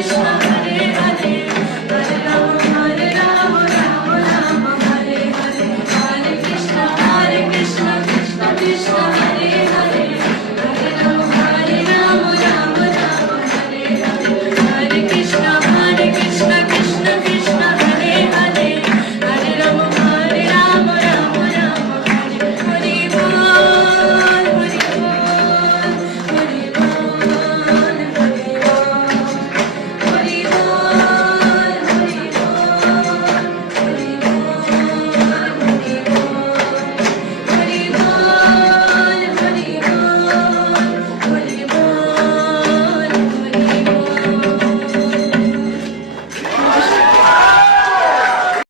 Krishna.